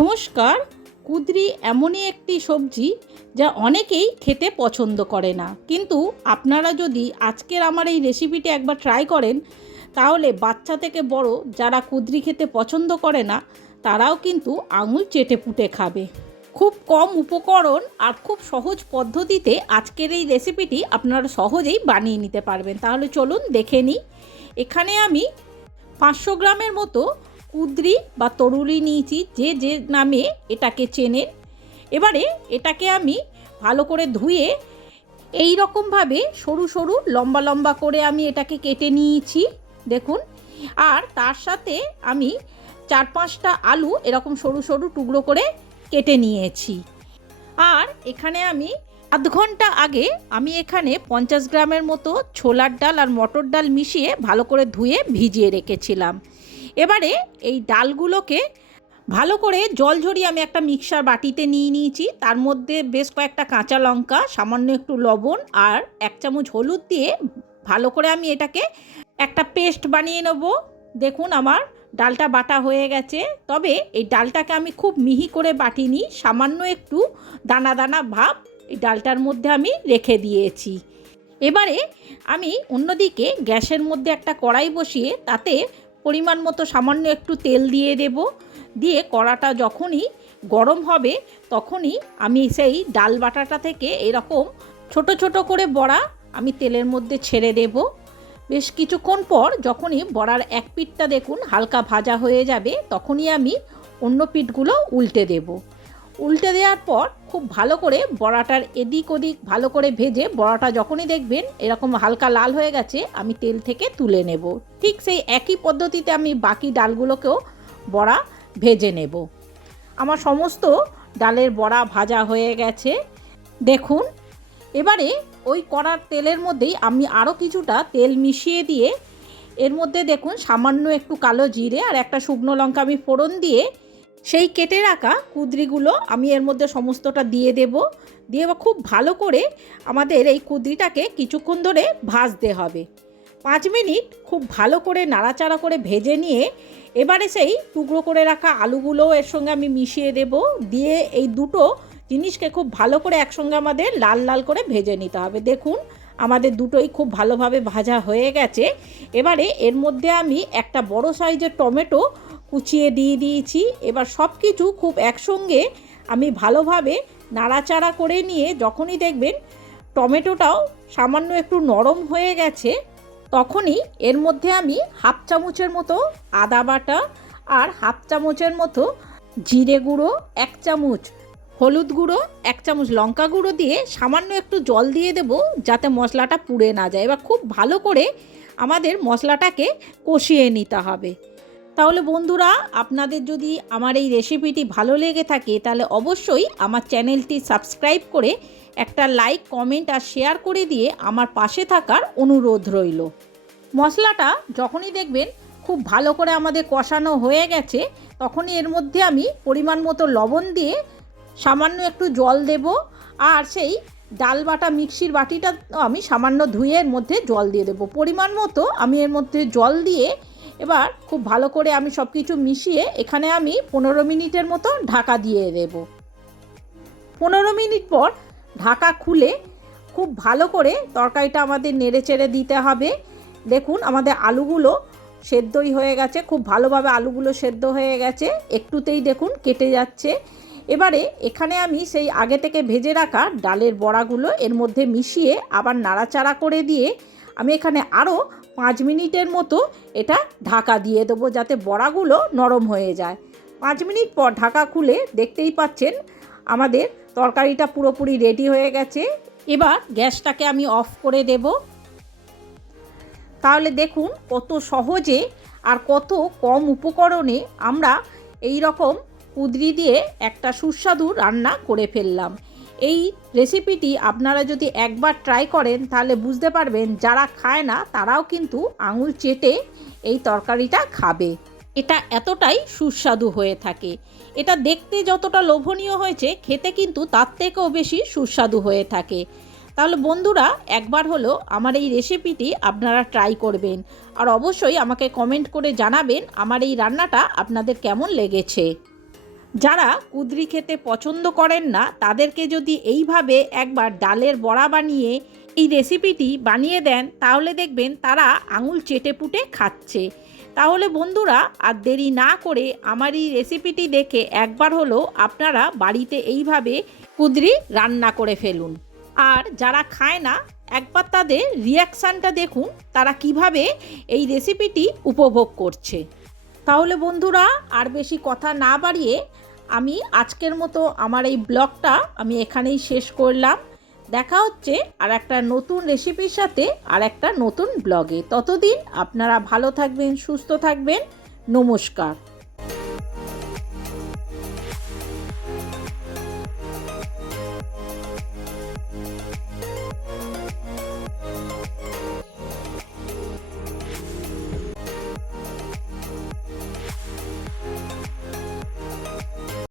নমস্কার। কুঁদরি এমনই একটি সবজি যা অনেকেই খেতে পছন্দ করে না, কিন্তু আপনারা যদি আজকের আমার এই রেসিপিটি একবার ট্রাই করেন তাহলে বাচ্চা থেকে বড় যারা কুঁদরি খেতে পছন্দ করে না তারাও কিন্তু আঙুল চেটে পুটে খাবে। খুব কম উপকরণ আর খুব সহজ পদ্ধতিতে আজকের এই রেসিপিটি আপনারা সহজেই বানিয়ে নিতে পারবেন। তাহলে চলুন দেখে নিই। এখানে আমি 500 গ্রামের মতো কুঁদরি বা তরুলি নিয়েছি, যে যে নামে এটাকে চেনেন। এবারে এটাকে আমি ভালো করে ধুয়ে এই রকমভাবে সরু সরু লম্বা লম্বা করে আমি এটাকে কেটে নিয়েছি, দেখুন। আর তার সাথে আমি 4-5টা আলু এরকম সরু সরু টুকরো করে কেটে নিয়েছি। আর এখানে আমি আধ ঘন্টা আগে আমি এখানে 50 গ্রামের মতো ছোলার ডাল আর মটর ডাল মিশিয়ে ভালো করে ধুয়ে ভিজিয়ে রেখেছিলাম। এবারে এই ডালগুলোকে ভালো করে জল ঝরিয়ে আমি একটা মিক্সার বাটিতে নিয়ে নিয়েছি। তার মধ্যে বেশ কয়েকটা কাঁচা লঙ্কা, সামান্য একটু লবণ আর 1 চামচ হলুদ দিয়ে ভালো করে আমি এটাকে একটা পেস্ট বানিয়ে নেব। দেখুন আমার ডালটা বাটা হয়ে গেছে, তবে এই ডালটাকে আমি খুব মিহি করে বাটিনি, সামান্য একটু দানা দানা ভাব এই ডালটার মধ্যে আমি রেখে দিয়েছি। এবারে আমি অন্যদিকে গ্যাসের মধ্যে একটা কড়াই বসিয়ে তাতে পরিমাণ মতো সামান্য একটু তেল দিয়ে দেব। দিয়ে কড়াটা যখনই গরম হবে তখনই আমি সেই ডাল বাটাটা থেকে এরকম ছোট ছোট করে বড়া আমি তেলের মধ্যে ছেড়ে দেব। বেশ কিছুক্ষণ পর যখনই বড়ার এক পিঠটা দেখুন হালকা ভাজা হয়ে যাবে তখনই আমি অন্য পিঠগুলো উল্টে দেব। উল্টে দেওয়ার পর খুব ভালো করে বড়াটার এদিক ওদিক ভালো করে ভেজে বড়াটা যখনই দেখবেন এরকম হালকা লাল হয়ে গেছে আমি তেল থেকে তুলে নেব। ঠিক সেই একই পদ্ধতিতে আমি বাকি ডালগুলোকেও বড়া ভেজে নেব। আমার সমস্ত ডালের বড়া ভাজা হয়ে গেছে, দেখুন। এবারে ওই কড়ার তেলের মধ্যেই আমি আরও কিছুটা তেল মিশিয়ে দিয়ে এর মধ্যে দেখুন সামান্য একটু কালো জিরে আর একটা শুকনো লঙ্কা আমি ফোড়ন দিয়ে সেই কেটে রাখা কুঁদরিগুলো আমি এর মধ্যে সমস্তটা দিয়ে দেব। দিয়ে খুব ভালো করে আমাদের এই কুঁদরিটাকে কিছুক্ষণ ধরে ভাজতে হবে। 5 মিনিট খুব ভালো করে নাড়াচাড়া করে ভেজে নিয়ে এবারে সেই টুকরো করে রাখা আলুগুলো এর সঙ্গে আমি মিশিয়ে দেব। দিয়ে এই দুটো জিনিসকে খুব ভালো করে একসঙ্গে আমাদের লাল লাল করে ভেজে নিতে হবে। দেখুন আমাদের দুটোই খুব ভালোভাবে ভাজা হয়ে গেছে। এবারে এর মধ্যে আমি একটা বড় সাইজের টমেটো কুচিয়ে দিয়ে দিয়েছি। এবার সব কিছু খুব একসঙ্গে আমি ভালোভাবে নাড়াচাড়া করে নিয়ে যখনই দেখবেন টমেটোটাও সামান্য একটু নরম হয়ে গেছে তখনই এর মধ্যে আমি 1/2 চামচের মতো আদা বাটা আর 1/2 চামচের মতো জিরে গুঁড়ো, 1 চামচ হলুদ গুঁড়ো, 1 চামচ লঙ্কা গুঁড়ো দিয়ে সামান্য একটু জল দিয়ে দেব যাতে মশলাটা পুড়ে না যায়। এবার খুব ভালো করে আমাদের মশলাটাকে কষিয়ে নিতে হবে। তাহলে বন্ধুরা, আপনাদের যদি আমার এই রেসিপিটি ভালো লেগে থাকে তাহলে অবশ্যই আমার চ্যানেলটি সাবস্ক্রাইব করে একটা লাইক, কমেন্ট আর শেয়ার করে দিয়ে আমার পাশে থাকার অনুরোধ রইল। মশলাটা যখনই দেখবেন খুব ভালো করে আমাদের কষানো হয়ে গেছে তখনই এর মধ্যে আমি পরিমাণ মতো লবণ দিয়ে সামান্য একটু জল দেব। আর সেই ডাল বাটা মিক্সির বাটিটা আমি সামান্য ধুয়ে এর মধ্যে জল দিয়ে দেব। পরিমাণ মতো আমি এর মধ্যে জল দিয়ে এবার খুব ভালো করে আমি সব কিছু মিশিয়ে এখানে আমি 15 মিনিটের মতো ঢাকা দিয়ে দেব। 15 মিনিট পর ঢাকা খুলে খুব ভালো করে তরকারিটা আমাদের নেড়ে চেড়ে দিতে হবে। দেখুন আমাদের আলুগুলো সেদ্ধই হয়ে গেছে, খুব ভালোভাবে আলুগুলো সেদ্ধ হয়ে গেছে, একটুতেই দেখুন কেটে যাচ্ছে। এবারে এখানে আমি সেই আগে থেকে ভেজে রাখা ডালের বড়াগুলো এর মধ্যে মিশিয়ে আবার নাড়াচাড়া করে দিয়ে আমি এখানে আরও 5 মিনিটের মতো এটা ঢাকা দিয়ে দেবো যাতে বড়াগুলো নরম হয়ে যায়। 5 মিনিট পর ঢাকা খুলে দেখতেই পাচ্ছেন আমাদের তরকারিটা পুরোপুরি রেডি হয়ে গেছে। এবার গ্যাসটাকে আমি অফ করে দেব। তাহলে দেখুন কত সহজে আর কত কম উপকরণে আমরা এই রকম কুঁদরি দিয়ে একটা সুস্বাদু রান্না করে ফেললাম। এই রেসিপিটি আপনারা যদি একবার ট্রাই করেন তাহলে বুঝতে পারবেন যারা খায় না তারাও কিন্তু আঙুল চেটে এই তরকারিটা খাবে। এটা এতটাই সুস্বাদু হয়ে থাকে। এটা দেখতে যতটা লোভনীয় হয়েছে খেতে কিন্তু তার থেকেও বেশি সুস্বাদু হয়ে থাকে। তাহলে বন্ধুরা, একবার হলো আমার এই রেসিপিটি আপনারা ট্রাই করবেন আর অবশ্যই আমাকে কমেন্ট করে জানাবেন আমার এই রান্নাটা আপনাদের কেমন লেগেছে। যারা কুঁদরি খেতে পছন্দ করেন না তাদেরকে যদি এইভাবে একবার ডালের বড়া বানিয়ে এই রেসিপিটি বানিয়ে দেন তাহলে দেখবেন তারা আঙুল চেটেপুটে খাচ্ছে। তাহলে বন্ধুরা আর দেরি না করে আমার এই রেসিপিটি দেখে একবার হলো আপনারা বাড়িতে এইভাবে কুঁদরি রান্না করে ফেলুন। আর যারা খায় না একবার তাদের রিয়াকশানটা দেখুন তারা কিভাবে এই রেসিপিটি উপভোগ করছে। তাহলে বন্ধুরা আর বেশি কথা না বাড়িয়ে আমি আজকের মতো আমার এই ব্লগটা আমি এখানেই শেষ করলাম। দেখা হচ্ছে আর একটা নতুন রেসিপির সাথে আর একটা নতুন ব্লগে। ততদিন আপনারা ভালো থাকবেন, সুস্থ থাকবেন। নমস্কার।